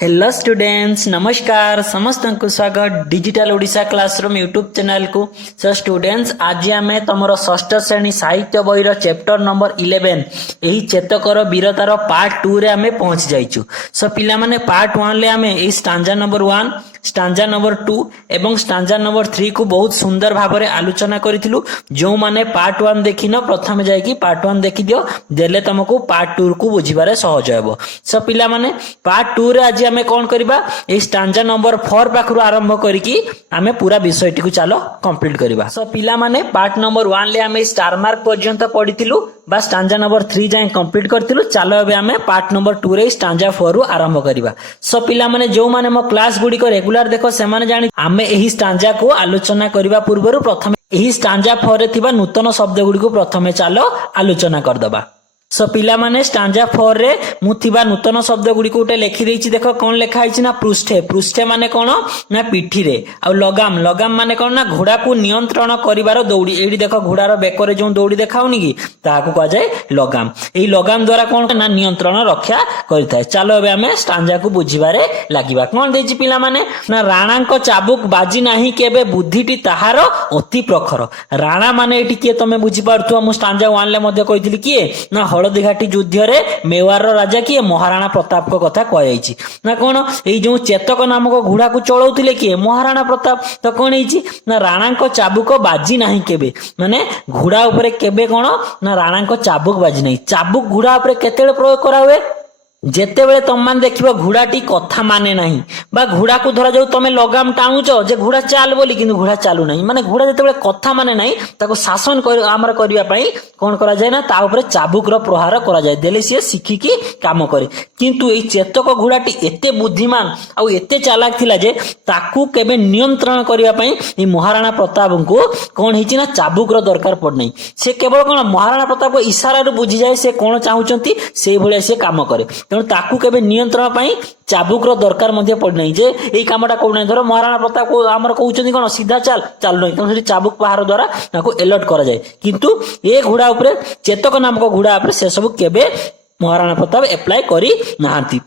Hello students, नमस्कार। समस्त को स्वागत digital Odisha classroom YouTube channel को। सो स्टूडेंट्स, आज आम तुम षष्ठ श्रेणी साहित्य बही चैप्टर नंबर 11 यही चेतकर वीरतार पार्ट 2 रे आम पहुंच जाइछु। सो पिला माने पार्ट 1 ले आम यही स्टांजा नंबर 1, स्टांजा नंबर 2 एवं स्टांजा नंबर 3 को बहुत सुंदर भाव में आलोचना करिथिलु। जो माने पार्ट 1 देखिन प्रथम जाइकी पार्ट 1 देखि दियो, देले तुमको पार्ट 2 को बुझिबारे सहज हेबो। सो पिला माने पार्ट 2 रे आज आमे कोन करिबा, ए स्टांजा नंबर 4 पाखरु आरंभ करिकी आमे पूरा विषयटी को चालो कंप्लीट करिबा। सो पिला माने पार्ट नंबर 1 ले आमे स्टार मार्क पर्यंत पढिथिलु बा स्टांजा नंबर 3 जाय कंप्लीट करथिलु। चालो एबे आमे पार्ट नंबर 2 रे स्टांजा 4 रु आरंभ करिबा। सो पिला माने जो माने मो क्लास गुडी को रेगुलर देखो से माने जानि आमे एही स्टांजा को आलोचना करिबा पूर्वरु प्रथम एही स्टांजा 4 रे थिबा नूतन शब्द गुडी को प्रथमे चालो आलोचना करदबा। सो पिला माने स्टांजा 4 रे मुथिबा नूतन शब्द गुडी को उटे लेखि देछि। देखो कोन लेखा आइछि ना पृष्ठे। पृष्ठे माने कोन ना पिठी रे। आ लगाम, लगाम माने कोन ना घोड़ा को नियंत्रण करिवार दौड़ी। एडी देखो घोड़ार बेकरे जो दौड़ी देखाउनी की ताहाको कह जाय लगाम। एही लगाम द्वारा कोन ना नियंत्रण रक्षा करिथाय। चलो एबे हमें स्टांजा को बुझिबारे लागिबा। कोन देछि पिला माने ना राणांको चाबुक बाजी नाही केबे बुद्धिटी ताहार अति प्रखर। राणा माने एटी के तमे बुझि पारथु। मु स्टांजा 1 ले मध्ये कहितली की ना हलदीघाटी युद्ध रे मेवार राजा किए महाराणा प्रताप को कथा कह ना कौन ये जो चेतक नामक घोड़ा को चलाउथिले किए महाराणा प्रताप। तो कौन है ना राणा चाबुक बाजी नहीं केबे, माने घोड़ा उपरे केबे कौन ना राणा चाबुक बाजी नहीं। चाबुक घोड़ा उपरे केतेबेले प्रयोग करा हुए जेतेबेले तुम मान देखिबो घोड़ाटी कथा माने नहीं बा घोड़ा को धरा जाऊ तमे लगाम टाणुचो जे घोड़ा चाल बोली किंतु घोड़ा चालू नहीं। माने घोड़ा जेतेबेले कथा माने नहीं ताको शासन आमर करिया पई कोन करा जाय ना ता ऊपर चाबुक रो प्रहार करा जाय देले से सिखी की काम करे। किंतु ए चेतक घोड़ाटी एते बुद्धिमान आ एते चालाक थिला जे ताकू केबे नियंत्रण करिया पई ए महाराणा प्रताप को कोन हिची ना चाबुक रो दरकार पड़ नहीं। से केवल कोन महाराणा प्रताप को इशारा रो बुझी जाय से कोन चाहुचंती सेही भलिया से काम करे। तेणु ताकू केबे नियंत्रण पाई चाबुक रो दरकार मध्ये पड़ नहीं जे एई कामटा को नै। धरो महाराणा प्रताप को आमर कहउचंती कोन सीधा चाल चाल नहीं, तेणु से चाबुक पहार द्वारा ताकू अलर्ट करा जाय। किंतु ए घोड़ा ऊपर चेतक नामक घोड़ा ऊपर से सब केबे महाराणा प्रताप अप्लाई करी नाहांती।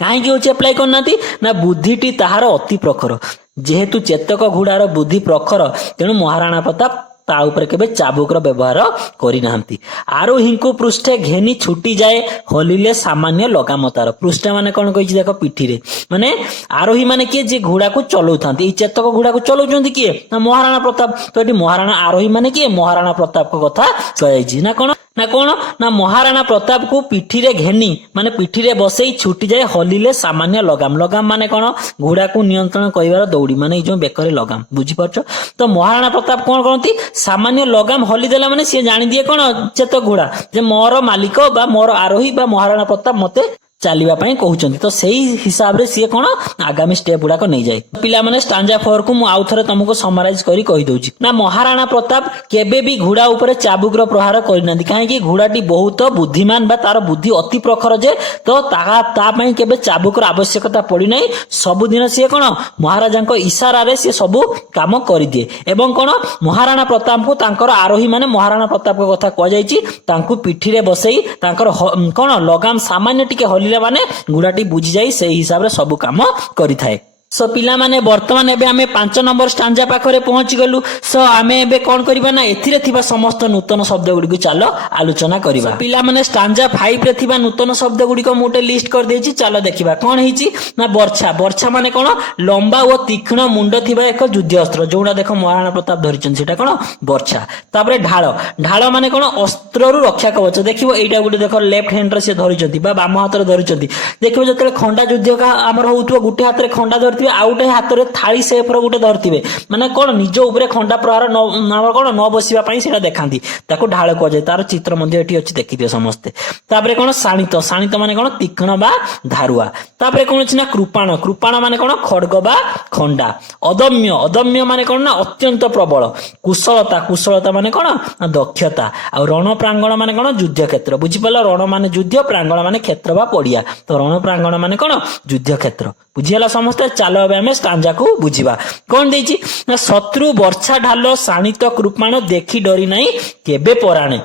काहेकि होचे अप्लाई करनाती ना बुद्धिटी ताहार अति प्रखर। जेहेतु चेतक घोड़ार बुद्धि प्रखर तेणु महाराणा प्रताप ता ऊपर केबे चाबुक रो व्यवहार करी नाहंती। आरोही को पृष्ठे घेनी छुटी जाए हलिले सामान्य लगाम तार। पृष्ठ माने कोन कहिछि देखो पिठी रे। माने आरोही माने के जे घोड़ा को चलाउथांती, ए चेतक घोड़ा को चलाउचंती किए ना महाराणा प्रताप। तो एटी महाराणा आरोही माने के महाराणा प्रताप को कथा कहैछि ना कोन ना महाराणा प्रताप को पिठी रे घेनी माने पिठी रे बसई छुटी जाए हलिले सामान्य लगाम। लगाम माने कोन घोड़ा को नियंत्रण करिवार दौड़ी माने जो बेकरे लगाम। बुझी पारछो। तो महाराणा प्रताप कोन करंती सामान्य लगाम हली देला माने से जानि दिए कोन चेतक घोड़ा जे मोर मालिक बा मोर आरोही बा महाराणा प्रताप मते चालिबा पई कहउचंती। तो सेही हिसाब रे सी कोन आगामी स्टेप गुडा को नै जाय। पिला माने स्टांजा 4 को मु आउथरे तुमको समराइज करी कहि दउची ना महाराणा प्रताप केबे भी घोड़ा ऊपर चाबुक रो प्रहार करिनांती। काहे कि घोड़ाटी बहुत बुद्धिमान बा तार बुद्धि अति प्रखर जे तो ता पई केबे चाबुक रो आवश्यकता पड़ी नै। सब दिन सी कोन महाराजा को इशारा रे सी सब काम करि दिए। एवं कोन महाराणा प्रताप को तांकर आरोही माने महाराणा प्रताप को कथा कह जायची तांकु पिठी रे बसई तांकर कोन लगाम सामान्य टिके हलिले माने घोड़ाटी बुझी जाई से हिसाब रे सब काम करि थाए। सो पिला माने वर्तमान एबे हमें 5 नंबर स्टांजा पाखरे पहुंच गलु। सो हमें एबे कोन करबा ना एथिरे थिबा समस्त नूतन शब्द गुडी को चालो आलोचना करबा। पिला माने स्टांजा 5 रे थिबा नूतन शब्द गुडी को मोटे लिस्ट कर देछि। चालो देखिबा कोन हिची ना बर्छा। बर्छा माने कोन लंबा और तीक्ष्ण मुंड थिबा एक युद्धास्त्र जोडा देखो महाराणा प्रताप धरिचन सेटा कोन बर्छा। तापरे ढाळ। ढाळ माने कोन अस्त्र रु रक्षा कवच। देखिबो एटा गुडी देखो लेफ्ट हैंड रे से धरिचंती बा बाम हाथ रे धरिचंती। देखिबो जतले खंडा युद्ध का हमर होउतबो गुटे हाथ रे खंडा धरथिबे आउटे हाथ रे थाली सेफ रो गुटे धरथिबे माने कोन निज ऊपर खंडा प्रहार न कोन न बसिबा पई सेटा देखांती ताको ढाळ को जाय। तार चित्र मध्ये एठी अछि देखिदियो समस्ते। तापरे कोन साणित। साणित माने कोन तीक्ष्ण बा धारुआ। तापरे कोन अछि ना कृपाण। कृपाण माने कोन खड्ग बा खंडा। अदम्य। अदम्य माने कोन ना अत्यंत प्रबल। कुशलता। कुशलता माने कोन ना दक्षता। आ रण प्रांगण माने कोन युद्ध क्षेत्र। बुझि पला रण माने युद्ध, प्रांगण माने क्षेत्र बा पडिया। तो रण प्रांगण माने कोन युद्ध क्षेत्र। बुझियला समस्ते। चालो एबे हमें स्टांजा को बुझिबा। कोन देछि ना शत्रु वर्षा ढाल शाणित कृपाण देखि डरी नाही केबे पराणे।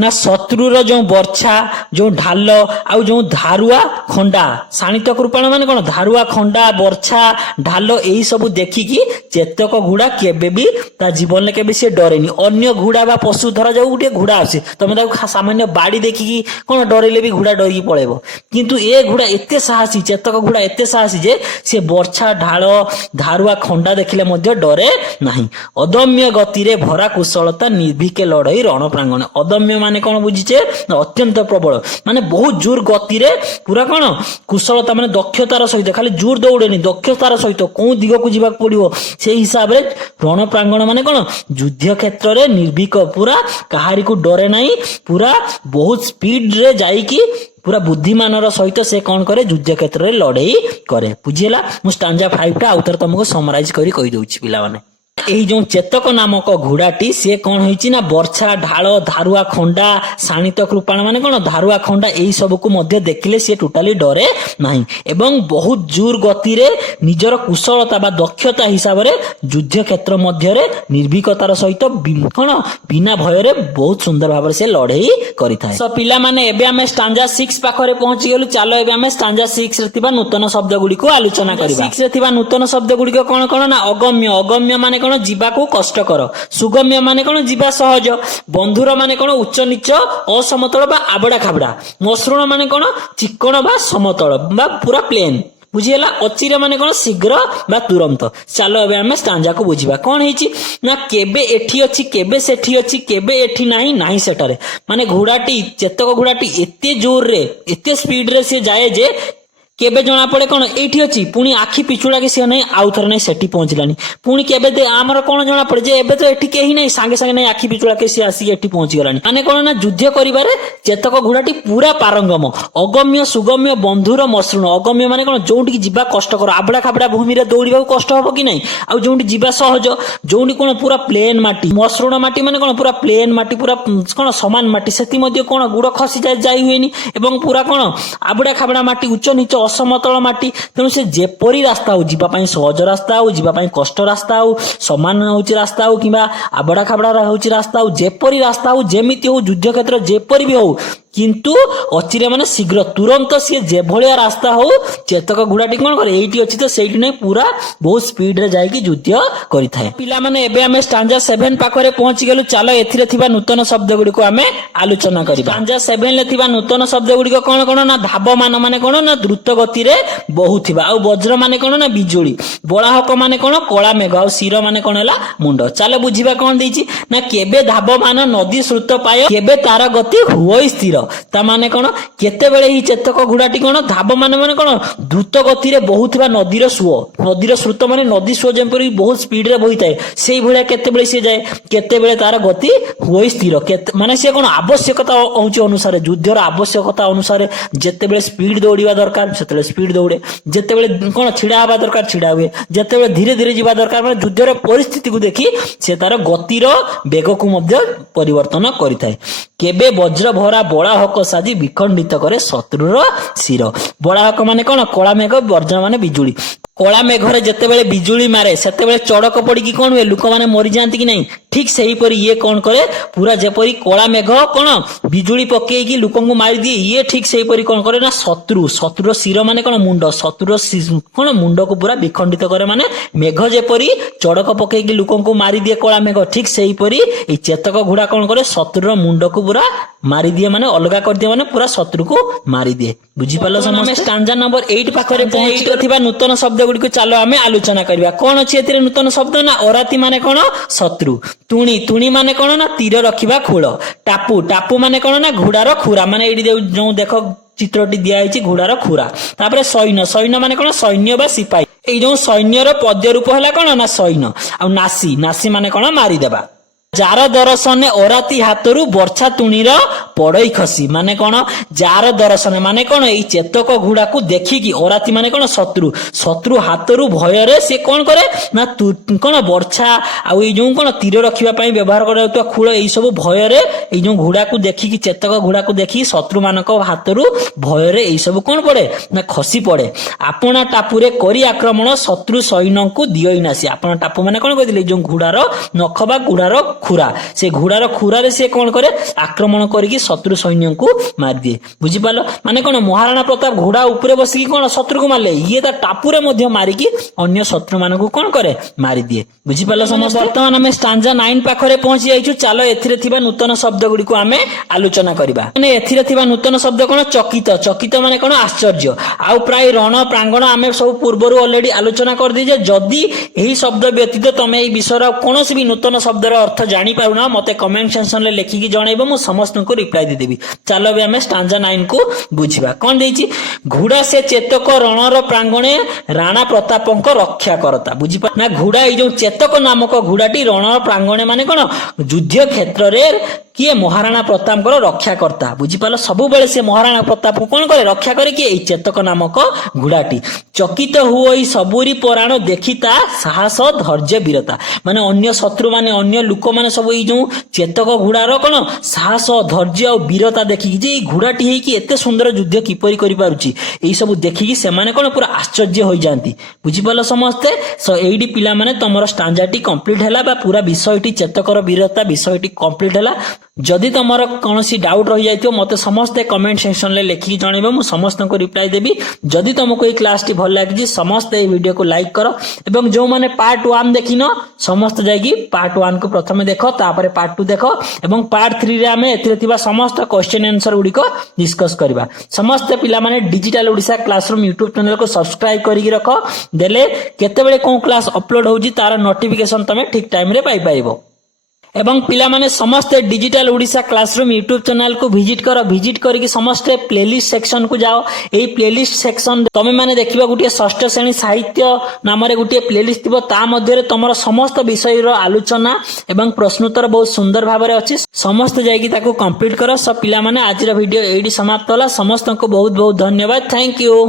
ନା ଶତ୍ରୁର ଯୋଉ ବର୍ଛା ଯୋଉ ଢାଲ ଆଉ ଯୋଉ ଧାରୁଆ ଖଣ୍ଡା ଶାଣିତ କୃପାଣ ମାନେ କଣ ଧାରୁଆ ଖଣ୍ଡା ବର୍ଛା ଢାଲ ଏଇ ସବୁ ଦେଖିକି ଚେତକ ଘୋଡା କେବେ ବି ତା ଜୀବନରେ କେବେ ସେ ଡରେନି। ଅନ୍ୟ ଘୋଡା ବା ପଶୁ ଧରା ଯାଉ ଗୋଟେ ଘୋଡା ଆସେ ତମେ ତାକୁ ସାମାନ୍ୟ ବାଡି ଦେଖିକି କଣ ଡରେଇଲେ ବି ଘୋଡା ଡରିକି ପଳେଇବ, କିନ୍ତୁ ଏ ଘୋଡା ଏତେ ସାହସୀ, ଚେତକ ଘୋଡା ଏତେ ସାହସୀ ଯେ ସେ ବର୍ଛା ଢାଳ ଧାରୁଆ ଖଣ୍ଡା ଦେଖିଲେ ମଧ୍ୟ ଡରେ ନାହିଁ। ଅଦମ୍ୟ ଗତିରେ ଭରା କୁଶଳତା ନିର୍ଭୀକେ ଲଢେଇ ରଣ ପ୍ରାଙ୍ଗଣ। ଅଦମ୍ୟ ମାନେ କଣ ବୁଝିଛେ, ଅତ୍ୟନ୍ତ ପ୍ରବଳ ମାନେ ବହୁତ ଜୋର ଗତିରେ ପୁରା କଣ କୁଶଳତା ମାନେ ଦକ୍ଷତାର ସହିତ, ଖାଲି ଜୋର ଦୌଡେନି ଦକ୍ଷତାର ସହିତ କୋଉ ଦିଗକୁ ଯିବାକୁ ପଡିବ ସେଇ ହିସାବରେ ରଣ ପ୍ରାଙ୍ଗଣ ମାନେ କଣ ଯୁଦ୍ଧ କ୍ଷେତ୍ରରେ ନିର୍ଭୀକ, ପୁରା କାହାରିକୁ ଡରେ ନାହିଁ, ପୁରା ବହୁତ ସ୍ପିଡରେ ଯାଇକି ପୁରା ବୁଦ୍ଧିମାନର ସହିତ ସେ କଣ କରେ ଯୁଦ୍ଧ କ୍ଷେତ୍ରରେ ଲଢେଇ କରେ। ବୁଝିହେଲା? ମୁଁ ଷ୍ଟାଞ୍ଜା 5 ଟା ଆଉଥରେ ତମକୁ ସମରାଇଜ କରି କହିଦଉଛି ପିଲାମାନେ। ଏହି ଯୋଉ ଚେତକ ନାମକ ଘୋଡାଟି ସିଏ କଣ ହେଇଛି ନା ବର୍ଛା ଢାଳ ଧାରୁଆ ଖଣ୍ଡା ଶାଣିତ କୃପାଣ ମାନେ କଣ ଧାରୁଆ ଖଣ୍ଡା ଏଇ ସବୁକୁ ମଧ୍ୟ ଦେଖିଲେ ସିଏ ଟୋଟାଲି ଡରେ ନାହିଁ ଏବଂ ବହୁତ ଜୋର ଗତିରେ ନିଜର କୁଶଳତା ବା ଦକ୍ଷତା ହିସାବରେ ଯୁଦ୍ଧ କ୍ଷେତ୍ର ମଧ୍ୟରେ ନିର୍ଭୀକତାର ସହିତ କଣ ବିନା ଭୟରେ ବହୁତ ସୁନ୍ଦର ଭାବରେ ସେ ଲଢେଇ କରିଥାଏ। ତ ପିଲାମାନେ ଏବେ ଆମେ ଷ୍ଟାଞ୍ଜା 6 ପାଖରେ ପହଞ୍ଚି ଗଲୁ। ଚାଲ ଏବେ ଆମେ ଷ୍ଟାଞ୍ଜା 6 ରେ ଥିବା ନୂତନ ଶବ୍ଦ ଗୁଡିକୁ ଆଲୋଚନା କରିବା। 6 ରେ ଥିବା ନୂତନ ଶବ୍ଦ ଗୁଡିକ କଣ କଣ ନା ଅଗମ୍ୟ, ଅଗମ୍ୟ ମାନେ କଣ ଯିବାକୁ କଷ୍ଟକର, ସୁଗମ୍ୟ ମାନେ କଣ ଯିବା ସହଜ, ବନ୍ଧୁର ମାନେ କଣ ଉଚ୍ଚ ନିଚ ଅସମତଳ ବା ଆବଡା ଖାବଡା, ମସୃଣ ମାନେ କଣ ଚିକଣ ବା ସମତଳ ବା ପୁରା ପ୍ଲେନ। ବୁଝିହେଲା? ଅଚିର ମାନେ କଣ ଶୀଘ୍ର ବା ତୁରନ୍ତ। ଚାଲ ଏବେ ଆମେ ଷ୍ଟାଞ୍ଜାକୁ ବୁଝିବା। କଣ ହେଇଛି ନା କେବେ ଏଠି ଅଛି କେବେ ସେଠି ଅଛି, କେବେ ଏଠି ନାହିଁ ନାହିଁ ସେଠାରେ, ମାନେ ଘୋଡାଟି ଚେତକ ଘୋଡାଟି ଏତେ ଜୋରରେ ଏତେ ସ୍ପିଡରେ ସେ ଯାଏ ଯେ କେବେ ଜଣା ପଡେ କଣ ଏଇଠି ଅଛି, ପୁଣି ଆଖି ପିଛୁଳାକି ସିଏ ନାହିଁ ଆଉ ଥରେ ନାହିଁ ସେଠି ପହଞ୍ଚିଲାଣି, ପୁଣି କେବେ ଆମର କଣ ଜଣା ପଡେ ଯେ ଏବେ ତ ଏଠି କେହି ନାହିଁ, ସାଙ୍ଗେ ସାଙ୍ଗେ ନାହିଁ ଆଖି ପିଛୁଳାକି ସିଏ ଆସିକି ଏଠି ପହଞ୍ଚିଗଲାଣି। ମାନେ କଣ ନା ଯୁଦ୍ଧ କରିବାରେ ଚେତକ ଘୋଡାଟି ପୁରା ପାରଙ୍ଗମ। ଅଗମ୍ୟ ସୁଗମ୍ୟ ବନ୍ଧୁର ମସୃଣ, ଅଗମ୍ୟ ମାନେ କଣ ଯୋଉଠିକି ଯିବା କଷ୍ଟକର, ଆବଡା ଖାବଡା ଭୂମିରେ ଦୌଡିବାକୁ କଷ୍ଟ ହବ କି ନାହିଁ, ଆଉ ଯୋଉଠି ଯିବା ସହଜ, ଯୋଉଠି କଣ ପୁରା ପ୍ଲେନ ମାଟି, ମସୃଣ ମାଟି ମାନେ କଣ ପୁରା ପ୍ଲେନ ମାଟି, ପୁରା କଣ ସମାନ ମାଟି, ସେଠି ମଧ୍ୟ କଣ ଗୋଡ ଖସି ଯାଇ ହୁଏନି, ଏବଂ ପୁରା କଣ ଆବଡା ଖାବଡା ମାଟି, ଉଚ୍ଚ ନିଚ ଅସମତଳ ମାଟି। ତେଣୁ ସେ ଯେପରି ରାସ୍ତା ହଉ, ଯିବା ପାଇଁ ସହଜ ରାସ୍ତା ହଉ, ଯିବା ପାଇଁ କଷ୍ଟ ରାସ୍ତା ହଉ, ସମାନ ହଉଛି ରାସ୍ତା ହଉ କିମ୍ବା ଆବଡା ଖାବଡା ହଉଛି ରାସ୍ତା ହଉ, ଯେପରି ରାସ୍ତା ହଉ, ଯେମିତି ହଉ, ଯୁଦ୍ଧ କ୍ଷେତ୍ର ଯେପରି ବି ହଉ, କିନ୍ତୁ ଅଚିରେ ମାନେ ଶୀଘ୍ର ତୁରନ୍ତ ସିଏ ଯେଭଳିଆ ରାସ୍ତା ହଉ ଚେତକ ଘୋଡାଟି କଣ କରେ, ଏଇଠି ଅଛି ତ ସେଇଠି ନାହିଁ, ପୁରା ବହୁତ ସ୍ପିଡରେ ଯାଇକି ଯୁଦ୍ଧ କରିଥାଏ। ପିଲାମାନେ ଏବେ ଆମେ ଷ୍ଟାଞ୍ଜା 7 ପାଖରେ ପହଞ୍ଚି ଗଲୁ। ଚାଲ ଏଥିରେ ଥିବା ନୂତନ ଶବ୍ଦ ଗୁଡିକୁ ଆମେ ଆଲୋଚନା କରିବା। ଷ୍ଟାଞ୍ଜା 7 ରେ ଥିବା ନୂତନ ଶବ୍ଦ ଗୁଡିକ କଣ କଣ ନା ଧାବମାନ ମାନେ କଣ ନା ଦ୍ରୁତ ଗତିରେ ବହୁଥିବା, ଆଉ ବଜ୍ର ମାନେ କଣ ନା ବିଜୁଳି, ବଳାହକ ମାନେ କଣ କଳା ମେଘ, ଆଉ ଶିର ମାନେ କଣ ହେଲା ମୁଣ୍ଡ। ଚାଲ ବୁଝିବା କଣ ଦେଇଛି ନା କେବେ ଧାବମାନ ନଦୀ ସ୍ରୋତ ପାୟ, କେବେ ତାର ଗତି ହୁଏ ସ୍ଥିର। ତା ମାନେ କଣ, କେତେବେଳେ ଏହି ଚେତକ ଘୋଡାଟି କଣ ଧାବମାନ ମାନେ କଣ ଦ୍ରୁତ ଗତିରେ ବହୁଥିବା ନଦୀର ସୁଅ, ନଦୀର ସ୍ରୋତ ମାନେ ନଦୀ ସୁଅ ଯେପରି ବହୁତ ସ୍ପିଡରେ ବହିଥାଏ ସେଇଭଳିଆ କେତେବେଳେ ସିଏ ଯାଏ, କେତେବେଳେ ତାର ଗତି ହୁଏ ସ୍ଥିର, ମାନେ ସିଏ କଣ ଆବଶ୍ୟକତା ହଉଛି ଅନୁସାରେ, ଯୁଦ୍ଧର ଆବଶ୍ୟକତା ଅନୁସାରେ ଯେତେବେଳେ ସ୍ପିଡ ଦୌଡିବା ଦରକାର ସେତେବେଳେ ସ୍ପିଡ ଦୌଡେ, ଯେତେବେଳେ କଣ ଛିଡା ହବା ଦରକାର ଛିଡା ହୁଏ, ଯେତେବେଳେ ଧୀରେ ଧୀରେ ଯିବା ଦରକାର ମାନେ ଯୁଦ୍ଧର ପରିସ୍ଥିତିକୁ ଦେଖି ସେ ତାର ଗତିର ବେଗକୁ ମଧ୍ୟ ପରିବର୍ତ୍ତନ କରିଥାଏ। କେବେ ବଜ୍ର ଭରା ବଳାହକ ସାଜି ବିଖଣ୍ଡିତ କରେ ଶତ୍ରୁର ଶିର। ବଳାହକ ମାନେ କଣ କଳା ମେଘ, ବଜ୍ର ମାନେ ବିଜୁଳି। କଳା ମେଘରେ ଯେତେବେଳେ ବିଜୁଳି ମାରେ ସେତେବେଳେ ଚଡକ ପଡିକି କଣ ହୁଏ, ଲୋକମାନେ ମରିଯାଆନ୍ତି କି ନାହିଁ, ଠିକ ସେହିପରି ଇଏ କଣ କରେ, ପୁରା ଯେପରି କଳା ମେଘ କଣ ବିଜୁଳି ପକେଇକି ଲୋକଙ୍କୁ ମାରିଦିଏ, ଇଏ ଠିକ ସେହିପରି କଣ କରେ ନା ଶତ୍ରୁର ଶିର ମାନେ କଣ ମୁଣ୍ଡ, ଶତ୍ରୁର କଣ ମୁଣ୍ଡକୁ ପୁରା ବିଖଣ୍ଡିତ କରେ, ମାନେ ମେଘ ଯେପରି ଚଡକ ପକେଇକି ଲୋକଙ୍କୁ ମାରିଦିଏ କଳା ମେଘ, ଠିକ ସେହିପରି ଏଇ ଚେତକ ଘୋଡା କଣ କରେ ଶତ୍ରୁର ମୁଣ୍ଡକୁ ପୁରା ମାରିଦିଏ, ମାନେ ଅଲଗା କରିଦିଏ, ମାନେ ପୁରା ଶତ୍ରୁକୁ ମାରିଦିଏ। ବୁଝିପାରିଲ ସମସ୍ତେ? ଆମେ ଷ୍ଟାଞ୍ଜା ନମ୍ବର 8 ପାଖରେ ଥିବା ନୂତନ ଶବ୍ଦ ଗୁଡିକୁ ଚାଲ ଆମେ ଆଲୋଚନା କରିବା। କଣ ଅଛି ଏଥିରେ ନୂତନ ଶବ୍ଦ ନା ଅରାତି ମାନେ କଣ ଶତ୍ରୁ, ତୁଣି, ତୁଣି ମାନେ କଣ ନା ତୀର ରଖିବା ଖୋଳ, ଟାପୁ, ଟାପୁ ମାନେ କଣ ନା ଘୋଡାର ଖୁରା, ମାନେ ଏଇଠି ଯୋଉ ଦେଖ ଚିତ୍ରଟି ଦିଆଯାଇଛି ଘୋଡାର ଖୁରା। ତାପରେ ସୈନ୍ୟ, ସୈନ୍ୟ ମାନେ କଣ ସୈନ୍ୟ ବା ସିପାହୀ, ଏଇ ଯୋଉ ସୈନ୍ୟର ପଦ୍ୟ ରୂପ ହେଲା କଣ ନା ସୈନ୍ୟ। ଆଉ ନାସି, ନାସି ମାନେ କଣ ମାରିଦେବା। ଯାର ଦର୍ଶନେ ଅରାତି ହାତରୁ ବର୍ଛା ତୁଣିର ପଡଇ ଖସି, ମାନେ କଣ ଯାର ଦର୍ଶନେ ମାନେ କଣ ଏଇ ଚେତକ ଘୋଡାକୁ ଦେଖିକି, ଅରାତି ମାନେ କଣ ଶତ୍ରୁ, ଶତ୍ରୁ ହାତରୁ ଭୟରେ ସେ କଣ କରେ ନା କଣ ବର୍ଛା ଆଉ ଏଇ ଯୋଉ କଣ ତୀର ରଖିବା ପାଇଁ ବ୍ୟବହାର କରାଯାଉଥିବା ଖୂଳ, ଏଇ ସବୁ ଭୟରେ ଏଇ ଯୋଉ ଘୋଡାକୁ ଦେଖିକି, ଚେତକ ଘୋଡାକୁ ଦେଖିକି ଶତ୍ରୁ ମାନଙ୍କ ହାତରୁ ଭୟରେ ଏଇ ସବୁ କଣ ପଡେ ନା ଖସି ପଡେ। ଆପଣା ଟାପୁରେ କରି ଆକ୍ରମଣ ଶତ୍ରୁ ସୈନ୍ୟଙ୍କୁ ଦିଅଇ ନାସି, ଆପଣା ଟାପୁ ମାନେ କଣ କହିଥିଲେ, ଏଇ ଯୋଉ ଘୋଡାର ନଖ ବା ଘୋଡାର खुरा से घोड़ार खुरारे से कौन करे आक्रमण करके शत्रु सैन्य को मार दिए बुझिपाल माने कौन महाराणा प्रताप घोड़ा ऊपर बसिकी कौन शत्रु को मारे ये ता टापुरे मध्य मारिकी अन्य शत्रु मान को कौन करे मारी दिए बुझिपाल समस्त वर्तमान आम स्टांजा 9 पाखरे पहुंची जाइछु चलो एथिरे थिबा नूतन शब्द गुडी को आमे आलोचना करिबा माने एथिरे थिबा नूतन शब्द कोन चकित चकित माने कोन आश्चर्य आउ प्राय रण प्रांगण आमे सब पूर्वरु ऑलरेडी आलोचना कर दी जे जदी एही शब्द व्यतीत तमे एही विषय कोनोसी भी नूतन शब्दर अर्थ जानि पारुना मते कमेंट सेक्शन ले लेखिकी जणाइबो मु समस्त को रिप्लाई दे देबी चलो बे आमे स्टांजा 9 को बुझिबा कोन देछि घोड़ा से चेतक रणर प्रांगणे राणा प्रतापंक रक्षा करता बुझिपा ना घोड़ा ए जो चेतक नामक घोड़ाटी रण प्रांगणे माने कोन युद्ध क्षेत्र रे किए महाराणा प्रताप को रक्षा करता बुझिपाल सब बेले से महाराणा प्रताप को कौन करे रक्षा करे कि चेतक नामक घोड़ाटी चकित हुई सबुरी पराण देखिता साहस धैर्य वीरता माने अन्य शत्रु माने अन्य लोक माने सब ई जो चेतक घोड़ार कोन साहस धैर्य और वीरता देखिकी जे घोड़ाटी हे कि एते सुंदर युद्ध किपरि करि पारुची एई सब देखिकी से माने कोन पूरा आश्चर्य होई जानती बुझिपाल समस्ते सो एडी पिला माने तमरो स्टांजाटी कंप्लीट हैला बा पूरा विषयटी चेतकर वीरता विषयटी कंप्लीट हैला जदि तुमर कौन डाउट रही जाइथियो मते समस्त कमेंट सेक्शन ले लेखिकी जणाइबो मु समस्त को रिप्लाई देबी जदि तुमको ए क्लास टी भल लागी समस्त ए वीडियो को लाइक करो एवं जो माने पार्ट 1 देखिनो समस्त जाइगी पार्ट 1 को प्रथमे देखो तापरे पार्ट 2 देखो एवं पार्ट 3 रे आमे एथिरे थिबा समस्त क्वेश्चन आंसर गुडी को डिस्कस करबा समस्त पिला माने digital Odisha classroom YouTube channel को सब्सक्राइब करिकि रखो देले केतेबेले कोन क्लास अपलोड होउजी तार नोटिफिकेशन तमे ठीक टाइम रे पाई पाइबो एवं पिला माने समस्त digital Odisha classroom YouTube channel को विजिट करो विजिट करके समस्त प्लेलिस्ट सेक्शन को जाओ एई प्लेलिस्ट सेक्शन तमे माने देखिबा गुटिया षष्ठ श्रेणी साहित्य नाम रे गुटिया प्लेलिस्ट थिबो ता मध्ये रे तमरो समस्त विषय रो आलोचना एवं प्रश्नोत्तर बहुत सुंदर भाबरे अछि समस्त जायकी ताको कंप्लीट करो सब पिला माने आज रो वीडियो एडी समाप्त होला समस्त को बहुत बहुत धन्यवाद थैंक यू।